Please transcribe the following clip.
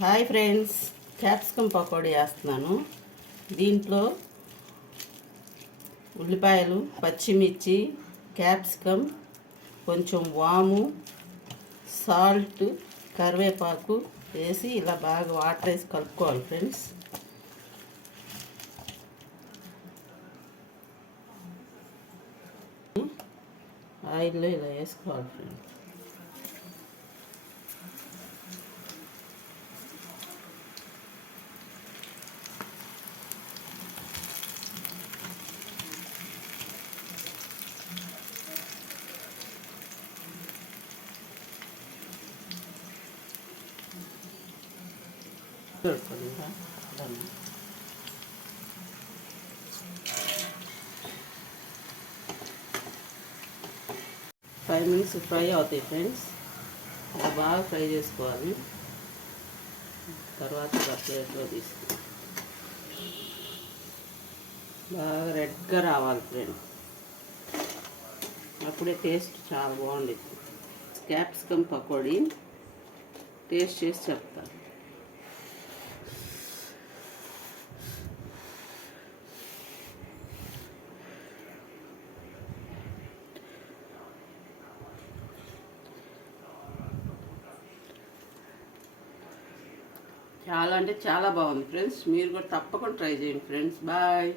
Hi friends, capsicum pakodi వేస్తున్నాను. దీంట్లో ఉల్లిపాయలు, పచ్చిమిర్చి, క్యాప్సికమ్, కొంచెం వాము, సాల్ట్, కరివేపాకు వేసి ఇలా బాగా వాటర్ వేసి కలుపుకోవాలి ఫ్రెండ్స్. ఆయిల్లో ఇలా వేసుకోవాలి ఫ్రెండ్స్. ఫైవ్ మినిట్స్ ఫ్రై అవుతాయి ఫ్రెండ్స్. ఇలా బాగా ఫ్రై చేసుకోవాలి. తర్వాత ప్లేట్లో తీసుకుని బాగా రెడ్గా రావాలి ఫ్రెండ్స్. అప్పుడే టేస్ట్ చాలా బాగుంటుంది. క్యాప్సికమ్ పకోడీ టేస్ట్ చేసి చెప్తాను. చాలా అంటే చాలా బాగుంది ఫ్రెండ్స్. మీరు కూడా తప్పకుండా ట్రై చేయండి ఫ్రెండ్స్. బాయ్.